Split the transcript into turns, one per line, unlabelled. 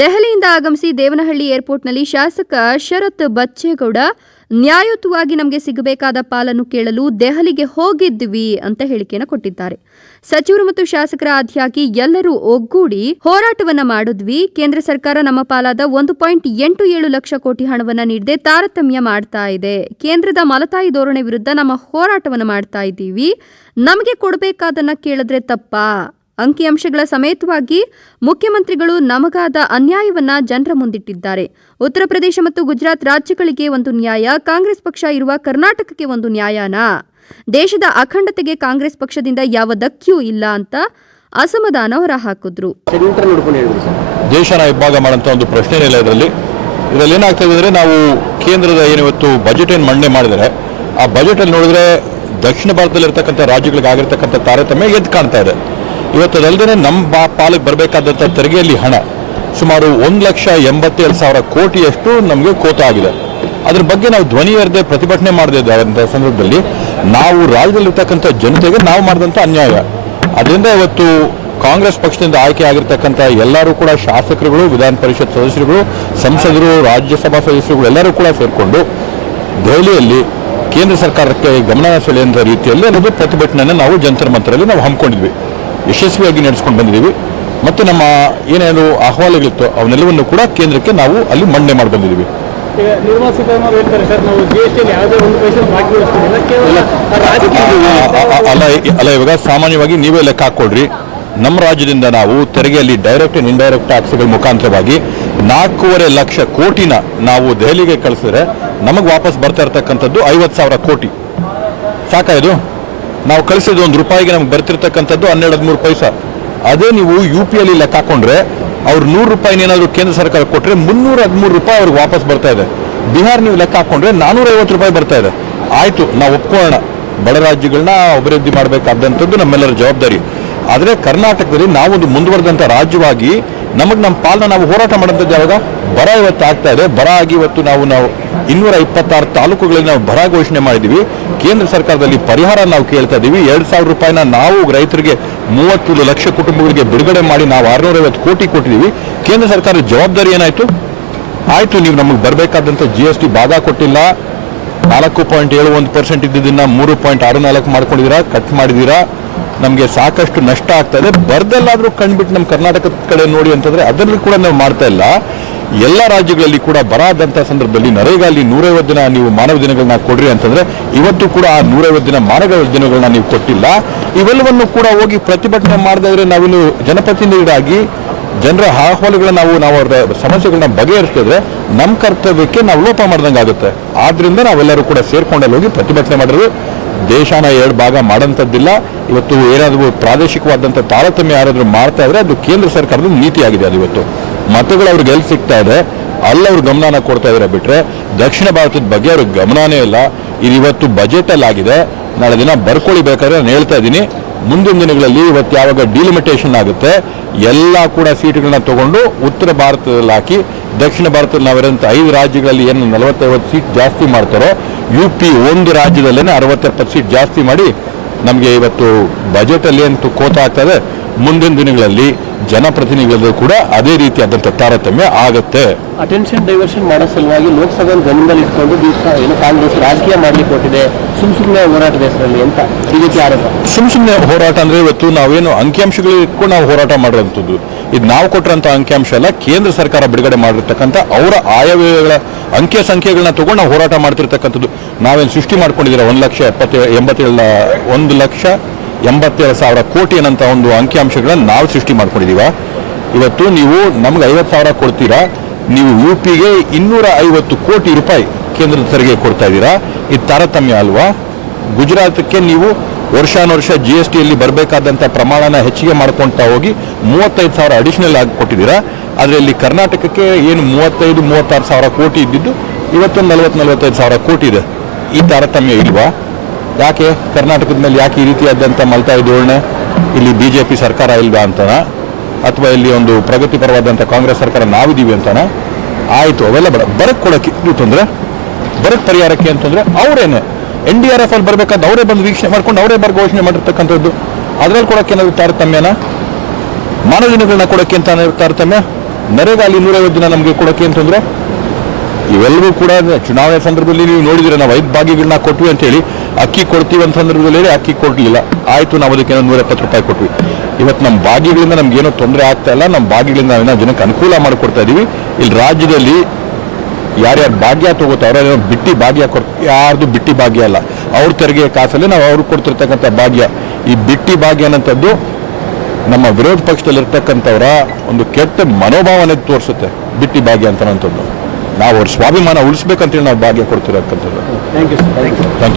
ದೆಹಲಿಯಿಂದ ಆಗಮಿಸಿ ದೇವನಹಳ್ಳಿ ಏರ್ಪೋರ್ಟ್ನಲ್ಲಿ ಶಾಸಕ ಶರತ್ ಬಚ್ಚೇಗೌಡ, ನ್ಯಾಯಯುತವಾಗಿ ನಮಗೆ ಸಿಗಬೇಕಾದ ಪಾಲನ್ನು ಕೇಳಲು ದೆಹಲಿಗೆ ಹೋಗಿದ್ವಿ ಅಂತ ಹೇಳಿಕೆಯನ್ನು ಕೊಟ್ಟಿದ್ದಾರೆ. ಸಚಿವರು ಮತ್ತು ಶಾಸಕರ ಆದಿಯಾಗಿ ಎಲ್ಲರೂ ಒಗ್ಗೂಡಿ ಹೋರಾಟವನ್ನ ಮಾಡಿದ್ವಿ. ಕೇಂದ್ರ ಸರ್ಕಾರ ನಮ್ಮ ಪಾಲಾದ ಒಂದು ಪಾಯಿಂಟ್ ಎಂಟು ಏಳು ಲಕ್ಷ ಕೋಟಿ ಹಣವನ್ನ ನೀಡದೆ ತಾರತಮ್ಯ ಮಾಡ್ತಾ ಇದೆ. ಕೇಂದ್ರದ ಮಲತಾಯಿ ಧೋರಣೆ ವಿರುದ್ಧ ನಮ್ಮ ಹೋರಾಟವನ್ನ ಮಾಡ್ತಾ ಇದ್ದೀವಿ. ನಮಗೆ ಕೊಡಬೇಕಾದನ್ನ ಕೇಳಿದ್ರೆ ತಪ್ಪಾ? ಅಂಕಿಅಂಶಗಳ ಸಮೇತವಾಗಿ ಮುಖ್ಯಮಂತ್ರಿಗಳು ನಮಗಾದ ಅನ್ಯಾಯವನ್ನ ಜನರ ಮುಂದಿಟ್ಟಿದ್ದಾರೆ. ಉತ್ತರ ಪ್ರದೇಶ ಮತ್ತು ಗುಜರಾತ್ ರಾಜ್ಯಗಳಿಗೆ ಒಂದು ನ್ಯಾಯ, ಕಾಂಗ್ರೆಸ್ ಪಕ್ಷ ಇರುವ ಕರ್ನಾಟಕಕ್ಕೆ ಒಂದು ನ್ಯಾಯನ? ದೇಶದ ಅಖಂಡತೆಗೆ ಕಾಂಗ್ರೆಸ್ ಪಕ್ಷದಿಂದ ಯಾವ ಧಕ್ಕೆಯೂ ಇಲ್ಲ ಅಂತ ಅಸಮಾಧಾನ ಹೊರಹಾಕಿದ್ರು.
ದೇಶನ ಇಬ್ಬಾಗ ಮಾಡುವಂತ ಒಂದು ಪ್ರಶ್ನೆ ಇಲ್ಲ ಇದರಲ್ಲಿ. ಇದರಲ್ಲಿ ಏನಾಗ್ತದೆ ಅಂದ್ರೆ ನಾವು ಕೇಂದ್ರದ ಏನಿವತ್ತು ಬಜೆಟ್ ಏನು ಮಂಡನೆ ಮಾಡಿದರೆ, ಆ ಬಜೆಟ್ ಅಲ್ಲಿ ನೋಡಿದ್ರೆ ದಕ್ಷಿಣ ಭಾರತದಲ್ಲಿರ್ತಕ್ಕಂಥ ರಾಜ್ಯಗಳಿಗೆ ಆಗಿರ್ತಕ್ಕಂಥ ತಾರತಮ್ಯ ಎದ್ದು ಕಾಣ್ತಾ ಇದೆ. ಇವತ್ತು ಅದಲ್ಲದೆ ನಮ್ಮ ಬಾ ಪಾಲಿಗೆ ಬರಬೇಕಾದಂಥ ತೆರಿಗೆಯಲ್ಲಿ ಹಣ, ಸುಮಾರು ಒಂದು ಲಕ್ಷ ಎಂಬತ್ತೇಳು ಸಾವಿರ ಕೋಟಿಯಷ್ಟು ನಮಗೆ ಕೋತ ಆಗಿದೆ. ಅದ್ರ ಬಗ್ಗೆ ನಾವು ಧ್ವನಿ ಎರದೆ ಪ್ರತಿಭಟನೆ ಮಾಡಿದಂಥ ಸಂದರ್ಭದಲ್ಲಿ, ನಾವು ರಾಜ್ಯದಲ್ಲಿರ್ತಕ್ಕಂಥ ಜನತೆಗೆ ನಾವು ಮಾಡಿದಂಥ ಅನ್ಯಾಯ. ಅದರಿಂದ ಇವತ್ತು ಕಾಂಗ್ರೆಸ್ ಪಕ್ಷದಿಂದ ಆಯ್ಕೆ ಆಗಿರ್ತಕ್ಕಂಥ ಎಲ್ಲರೂ ಕೂಡ ಶಾಸಕರುಗಳು, ವಿಧಾನ ಪರಿಷತ್ ಸದಸ್ಯರುಗಳು, ಸಂಸದರು, ರಾಜ್ಯಸಭಾ ಸದಸ್ಯರುಗಳು ಎಲ್ಲರೂ ಕೂಡ ಸೇರಿಕೊಂಡು ದೆಹಲಿಯಲ್ಲಿ ಕೇಂದ್ರ ಸರ್ಕಾರಕ್ಕೆ ಗಮನ ಸೆಳೆಯುವಂಥ ರೀತಿಯಲ್ಲಿ ಅನ್ನೋದು ಪ್ರತಿಭಟನೆಯನ್ನು ನಾವು ಜಂತರ್ ಮಂತರಲ್ಲಿ ನಾವು ಹಮ್ಮಿಕೊಂಡಿದ್ವಿ. ಯಶಸ್ವಿಯಾಗಿ ನಡೆಸ್ಕೊಂಡು ಬಂದಿದ್ದೀವಿ. ಮತ್ತು ನಮ್ಮ ಏನೇನು ಅಹವಾಲುಗಳಿತ್ತು ಅವನ್ನೆಲ್ಲವನ್ನು ಕೂಡ ಕೇಂದ್ರಕ್ಕೆ ನಾವು ಅಲ್ಲಿ ಮಂಡನೆ ಮಾಡಿ ಬಂದಿದ್ದೀವಿ. ಅಲ್ಲ ಅಲ್ಲ ಇವಾಗ ಸಾಮಾನ್ಯವಾಗಿ ನೀವೇ ಲೆಕ್ಕ ಹಾಕೊಳ್ರಿ ನಮ್ಮ ರಾಜ್ಯದಿಂದ ನಾವು ತೆರಿಗೆಯಲ್ಲಿ ಡೈರೆಕ್ಟ್ ಅಂಡ್ ಇಂಡೈರೆಕ್ಟ್ ಟ್ಯಾಕ್ಸ್ಗಳ ಮುಖಾಂತರವಾಗಿ ನಾಲ್ಕೂವರೆ ಲಕ್ಷ ಕೋಟಿನ ನಾವು ದೆಹಲಿಗೆ ಕಳಿಸಿದ್ರೆ ನಮಗೆ ವಾಪಸ್ ಬರ್ತಾ ಇರ್ತಕ್ಕಂಥದ್ದು ಐವತ್ತು ಸಾವಿರ ಕೋಟಿ. ಸಾಕಾಯ್ದು ಇದು? ನಾವು ಕಳಿಸಿದ ಒಂದು ರೂಪಾಯಿಗೆ ನಮ್ಗೆ ಬರ್ತಿರ್ತಕ್ಕಂಥದ್ದು ಹನ್ನೆರಡು ಹದಿಮೂರು ಪೈಸಾ. ಅದೇ ನೀವು ಯು ಪಿ ಅಲ್ಲಿ ಲೆಕ್ಕ ಹಾಕೊಂಡ್ರೆ ಅವ್ರು ನೂರು ರೂಪಾಯಿನ ಏನಾದರೂ ಕೇಂದ್ರ ಸರ್ಕಾರ ಕೊಟ್ಟರೆ ಮುನ್ನೂರ ಹದಿಮೂರು ರೂಪಾಯಿ ಅವ್ರಿಗೆ ವಾಪಸ್ ಬರ್ತಾ ಇದೆ. ಬಿಹಾರ್ ನೀವು ಲೆಕ್ಕ ಹಾಕೊಂಡ್ರೆ ನಾನೂರ ಐವತ್ತು ರೂಪಾಯಿ ಬರ್ತಾ ಇದೆ. ಆಯಿತು, ನಾವು ಒಪ್ಕೊಳ್ಳೋಣ. ಬಡ ರಾಜ್ಯಗಳನ್ನ ಅಭಿವೃದ್ಧಿ ಮಾಡಬೇಕಾದಂಥದ್ದು ನಮ್ಮೆಲ್ಲರ ಜವಾಬ್ದಾರಿ. ಆದರೆ ಕರ್ನಾಟಕದಲ್ಲಿ ನಾವೊಂದು ಮುಂದುವರೆದಂಥ ರಾಜ್ಯವಾಗಿ ನಮಗೆ ನಮ್ಮ ಪಾಲನ ನಾವು ಹೋರಾಟ ಮಾಡೋಂಥದ್ದು ಯಾವಾಗ? ಬರ ಇವತ್ತು ಆಗ್ತಾ ಇದೆ. ಬರ ಆಗಿ ಇವತ್ತು ನಾವು ನಾವು ಇನ್ನೂರ ಇಪ್ಪತ್ತಾರು ತಾಲೂಕುಗಳಲ್ಲಿ ನಾವು ಬರ ಘೋಷಣೆ ಮಾಡಿದ್ದೀವಿ ಕೇಂದ್ರ ಸರ್ಕಾರದಲ್ಲಿ ಪರಿಹಾರ ನಾವು ಕೇಳ್ತಾ ಇದ್ದೀವಿ ಎರಡು ಸಾವಿರ ರೂಪಾಯಿನ ನಾವು ರೈತರಿಗೆ ಮೂವತ್ತು ಲಕ್ಷ ಕುಟುಂಬಗಳಿಗೆ ಬಿಡುಗಡೆ ಮಾಡಿ ನಾವು ಆರುನೂರೈವತ್ತು ಕೋಟಿ ಕೊಟ್ಟಿದ್ದೀವಿ ಕೇಂದ್ರ ಸರ್ಕಾರದ ಜವಾಬ್ದಾರಿ ಏನಾಯಿತು? ಆಯಿತು, ನೀವು ನಮಗೆ ಬರಬೇಕಾದಂಥ ಜಿ ಎಸ್ ಟಿ ಬಾಧಾ ಕೊಟ್ಟಿಲ್ಲ. ನಾಲ್ಕು ಪಾಯಿಂಟ್ ಏಳು ಒಂದು ಪರ್ಸೆಂಟ್ ಇದ್ದಿದ್ದನ್ನ ಮೂರು ಪಾಯಿಂಟ್ ಆರು ನಾಲ್ಕು ಮಾಡ್ಕೊಂಡಿದ್ದೀರಾ? ಕಟ್ ಮಾಡಿದ್ದೀರಾ? ನಮಗೆ ಸಾಕಷ್ಟು ನಷ್ಟ ಆಗ್ತಾ ಇದೆ. ಬರ್ದಲ್ಲಾದರೂ ಕಣ್ಬಿಟ್ಟು ನಮ್ಮ ಕರ್ನಾಟಕದ ಕಡೆ ನೋಡಿ ಅಂತಂದರೆ ಅದರಲ್ಲಿ ಕೂಡ ನಾವು ಮಾಡ್ತಾ ಇಲ್ಲ. ಎಲ್ಲ ರಾಜ್ಯಗಳಲ್ಲಿ ಕೂಡ ಬರಾದಂತಹ ಸಂದರ್ಭದಲ್ಲಿ ನರೇಗಾಲಿ ನೂರೈವತ್ತು ದಿನ ನೀವು ಮಾನವ ದಿನಗಳನ್ನ ಕೊಡ್ರಿ ಅಂತಂದ್ರೆ ಇವತ್ತು ಕೂಡ ಆ ನೂರೈವತ್ತು ದಿನ ಮಾನವ ದಿನಗಳನ್ನ ನೀವು ಕೊಟ್ಟಿಲ್ಲ. ಇವೆಲ್ಲವನ್ನು ಕೂಡ ಹೋಗಿ ಪ್ರತಿಭಟನೆ ಮಾಡದೇ ಇದ್ರೆ ನಾವಿನ್ನು ಜನಪ್ರತಿನಿಧಿಗಳಾಗಿ ಜನರ ಆಹ್ವಾನಗಳನ್ನ ನಾವು ನಾವು ಅವರ ಸಮಸ್ಯೆಗಳನ್ನ ಬಗೆಹರಿಸಿದ್ರೆ ನಮ್ಮ ಕರ್ತವ್ಯಕ್ಕೆ ನಾವು ಲೋಪ ಮಾಡ್ದಂಗೆ ಆಗುತ್ತೆ ಆದ್ರಿಂದ ನಾವೆಲ್ಲರೂ ಕೂಡ ಸೇರ್ಕೊಂಡಲ್ಲಿ ಹೋಗಿ ಪ್ರತಿಭಟನೆ ಮಾಡಿದ್ರು ದೇಶನ ಎರಡು ಭಾಗ ಮಾಡೋಂಥದ್ದಿಲ್ಲ ಇವತ್ತು ಏನಾದರೂ ಪ್ರಾದೇಶಿಕವಾದಂಥ ತಾರತಮ್ಯ ಯಾರಾದರೂ ಮಾಡ್ತಾ ಇದ್ರೆ ಅದು ಕೇಂದ್ರ ಸರ್ಕಾರದ ನೀತಿಯಾಗಿದೆ ಅದು ಇವತ್ತು. ಮತಗಳು ಅವ್ರಿಗೆ ಎಲ್ಲಿ ಸಿಗ್ತಾ ಇದೆ, ಅಲ್ಲಿ ಅವ್ರು ಗಮನನ ಕೊಡ್ತಾ ಇದ್ದಾರೆ ಬಿಟ್ರೆ ದಕ್ಷಿಣ ಭಾರತದ ಬಗ್ಗೆ ಅವ್ರಿಗೆ ಗಮನನೇ ಇಲ್ಲ. ಇದು ಇವತ್ತು ಬಜೆಟ್ ಅಲ್ಲಿ ಆಗಿದೆ. ನಾಳೆ ದಿನ ಬರ್ಕೊಳ್ಳಿ ಬೇಕಾದ್ರೆ ನಾನು ಹೇಳ್ತಾ ಇದ್ದೀನಿ. ಮುಂದಿನ ದಿನಗಳಲ್ಲಿ ಇವತ್ತು ಯಾವಾಗ ಡಿಲಿಮಿಟೇಷನ್ ಆಗುತ್ತೆ, ಎಲ್ಲ ಕೂಡ ಸೀಟ್ಗಳನ್ನ ತಗೊಂಡು ಉತ್ತರ ಭಾರತದಲ್ಲಿ ಹಾಕಿ, ದಕ್ಷಿಣ ಭಾರತದಲ್ಲಿ ನಾವಿರೋಂಥ ಐದು ರಾಜ್ಯಗಳಲ್ಲಿ ಏನು ನಲವತ್ತೈವತ್ತು ಸೀಟ್ ಜಾಸ್ತಿ ಮಾಡ್ತಾರೋ ಯು ಪಿ ಒಂದು ರಾಜ್ಯದಲ್ಲೇ ಅರವತ್ತೆಪ್ಪತ್ತು ಸೀಟ್ ಜಾಸ್ತಿ ಮಾಡಿ ನಮಗೆ ಇವತ್ತು ಬಜೆಟಲ್ಲಿ ಏನು ಕೋತ ಆಗ್ತದೆ ಮುಂದಿನ ದಿನಗಳಲ್ಲಿ ಜನಪ್ರತಿನಿಧಿಗಳಲ್ಲೂ ಕೂಡ ಅದೇ ರೀತಿಯಾದಂಥ ತಾರತಮ್ಯ ಆಗುತ್ತೆ.
ಅಟೆನ್ಷನ್ ಡೈವರ್ಷನ್ ಮಾಡೋ ಸಲುವಾಗಿ ಲೋಕಸಭೆ ಗಮನದಲ್ಲಿ ಇಟ್ಕೊಂಡು ಈ ಏನು ಕಾಂಗ್ರೆಸ್ ರಾಜಕೀಯ ಮಾಡಲಿಕ್ಕೆ ಕೊಟ್ಟಿದೆ ಸುಮ್ ಸುಮ್ಮನೆ ಹೋರಾಟದ ಹೆಸರಲ್ಲಿ ಅಂತ ಬಿಜೆಪಿ ಆರೋಪ.
ಸುಮ್ ಸುಮ್ಮನೆ ಹೋರಾಟ ಅಂದ್ರೆ ಇವತ್ತು ನಾವೇನು ಅಂಕಿಅಂಶಗಳು ಇಟ್ಕೊಂಡು ನಾವು ಹೋರಾಟ ಮಾಡುವಂಥದ್ದು ಇದು ನಾವು ಕೊಟ್ಟಿರೋಂಥ ಅಂಕಿಅಂಶ ಅಲ್ಲ ಕೇಂದ್ರ ಸರ್ಕಾರ ಬಿಡುಗಡೆ ಮಾಡಿರ್ತಕ್ಕಂಥ ಅವರ ಆಯವ್ಯಯಗಳ ಅಂಕೆ ಸಂಖ್ಯೆಗಳನ್ನ ತಗೊಂಡು ನಾವು ಹೋರಾಟ ಮಾಡ್ತಿರ್ತಕ್ಕಂಥದ್ದು. ನಾವೇನು ಸೃಷ್ಟಿ ಮಾಡ್ಕೊಂಡಿದ್ದೀರಾ? ಒಂದು ಲಕ್ಷ ಎಪ್ಪತ್ತೇಳು ಎಂಬತ್ತೇಳು ಒಂದು ಲಕ್ಷ ಎಂಬತ್ತೇಳು ಸಾವಿರ ಕೋಟಿ ಅನ್ನೋಂಥ ಒಂದು ಅಂಕಿಅಂಶಗಳನ್ನು ನಾವು ಸೃಷ್ಟಿ ಮಾಡ್ಕೊಂಡಿದ್ದೀವ ಇವತ್ತು ನೀವು ನಮ್ಗೆ ಐವತ್ತು ಸಾವಿರ ಕೊಡ್ತೀರಾ? ನೀವು ಯು ಪಿಗೆ ಇನ್ನೂರ ಐವತ್ತು ಕೋಟಿ ರೂಪಾಯಿ ಕೇಂದ್ರದ ತೆರಿಗೆ ಕೊಡ್ತಾ ಇದ್ದೀರಾ? ಇದು ತಾರತಮ್ಯ ಅಲ್ವಾ? ಗುಜರಾತಕ್ಕೆ ನೀವು ವರ್ಷಾನುವರ್ಷ ಜಿ ಎಸ್ ಟಿಯಲ್ಲಿ ಬರಬೇಕಾದಂಥ ಪ್ರಮಾಣನ ಹೆಚ್ಚಿಗೆ ಮಾಡ್ಕೊಳ್ತಾ ಹೋಗಿ ಮೂವತ್ತೈದು ಸಾವಿರ ಅಡಿಷನಲ್ ಆಗಿ ಕೊಟ್ಟಿದ್ದೀರಾ? ಆದರೆ ಇಲ್ಲಿ ಕರ್ನಾಟಕಕ್ಕೆ ಏನು ಮೂವತ್ತೈದು, ಮೂವತ್ತಾರು ಸಾವಿರ ಕೋಟಿ ಇದ್ದಿದ್ದು ಇವತ್ತೊಂದು ನಲವತ್ತು, ನಲವತ್ತೈದು ಸಾವಿರ ಕೋಟಿ ಇದೆ. ಈ ತಾರತಮ್ಯ ಇಲ್ವಾ? ಯಾಕೆ ಕರ್ನಾಟಕದ ಮೇಲೆ ಯಾಕೆ ಈ ರೀತಿಯಾದಂಥ ಮಲ್ತಾಯಿ ಧೋರಣೆ ಇಲ್ಲಿ ಬಿ ಜೆ ಪಿ ಸರ್ಕಾರ ಇಲ್ವಾ ಅಂತನ? ಅಥವಾ ಇಲ್ಲಿ ಒಂದು ಪ್ರಗತಿಪರವಾದಂಥ ಕಾಂಗ್ರೆಸ್ ಸರ್ಕಾರ ನಾವಿದ್ದೀವಿ ಅಂತನ? ಆಯಿತು, ಅವೆಲ್ಲ ಬೇಡ. ಬರಕ್ಕೆ ಕೊಡೋಕ್ಕೆ ಇದು ತೊಂದರೆ? ಬರಕ್ಕೆ ಪರಿಹಾರಕ್ಕೆ ಅಂತಂದ್ರೆ ಅವರೇನೆ. ಎನ್ ಡಿ ಆರ್ ಎಫ್ ಅಲ್ಲಿ ಬರಬೇಕಾದ್ರೆ ಅವರೇ ಬಂದು ವೀಕ್ಷಣೆ ಮಾಡ್ಕೊಂಡು ಅವರೇ ಬರ್ ಘೋಷಣೆ ಮಾಡಿರ್ತಕ್ಕಂಥದ್ದು. ಅದರಲ್ಲಿ ಕೊಡೋಕ್ಕೆ ಏನಾದ್ರು ತಾರತಮ್ಯನ? ಮಾನವ ದಿನಗಳನ್ನ ಕೊಡೋಕ್ಕೆ ಅಂತ ತಾರತಮ್ಯ? ನರೇಗಾ ಅಲ್ಲಿ ನೂರೈವತ್ತು ದಿನ ನಮಗೆ ಕೊಡೋಕ್ಕೆ ಅಂತಂದ್ರೆ ಇವೆಲ್ಲವೂ ಕೂಡ ಚುನಾವಣೆ ಸಂದರ್ಭದಲ್ಲಿ ನೀವು ನೋಡಿದ್ರೆ, ನಾವು ಐದು ಭಾಗಿಗಳನ್ನ ಕೊಟ್ವಿ ಅಂತೇಳಿ ಅಕ್ಕಿ ಕೊಡ್ತೀವಿ ಅಂತ ಸಂದರ್ಭದಲ್ಲಿ ಅಕ್ಕಿ ಕೊಡಲಿಲ್ಲ. ಆಯಿತು, ನಾವು ಅದಕ್ಕೆ ನೂರ ಎಪ್ಪತ್ತು ರೂಪಾಯಿ ಕೊಟ್ವಿ. ಇವತ್ತು ನಮ್ಮ ಭಾಗಿಗಳಿಂದ ನಮಗೇನೋ ತೊಂದರೆ ಆಗ್ತಾ ಇಲ್ಲ, ನಮ್ಮ ಭಾಗಿಗಳಿಂದ ನಾವೇನೋ ಜನಕ್ಕೆ ಅನುಕೂಲ ಮಾಡಿಕೊಡ್ತಾ ಇದೀವಿ. ಇಲ್ಲಿ ರಾಜ್ಯದಲ್ಲಿ ಯಾರ್ಯಾರು ಭಾಗ್ಯ ತಗೋತಾರೋ ಏನೋ ಬಿಟ್ಟಿ ಭಾಗ್ಯ ಕೊಡ್, ಯಾರ್ದು ಬಿಟ್ಟಿ ಭಾಗ್ಯ ಅಲ್ಲ, ಅವ್ರ ತೆರಿಗೆ ಕಾಸಲ್ಲಿ ನಾವು ಅವ್ರಿಗೆ ಕೊಡ್ತಿರ್ತಕ್ಕಂಥ ಭಾಗ್ಯ. ಈ ಬಿಟ್ಟಿ ಭಾಗ್ಯ ಅನ್ನೋಂಥದ್ದು ನಮ್ಮ ವಿರೋಧ ಪಕ್ಷದಲ್ಲಿರ್ತಕ್ಕಂಥವರ ಒಂದು ಕೆಟ್ಟ ಮನೋಭಾವನೆ ತೋರಿಸುತ್ತೆ, ಬಿಟ್ಟಿ ಭಾಗ್ಯ ಅಂತಕ್ಕಂಥದ್ದು ನಾವು ಅವ್ರ ಸ್ವಾಭಿಮಾನ ಉಳಿಸ್ಬೇಕಂತೇಳಿ ನಾವು ಭಾಗ್ಯ ಕೊಡ್ತಿರೋಕ್ಕಂಥದ್ದು.
Thank you sir thank you
thank you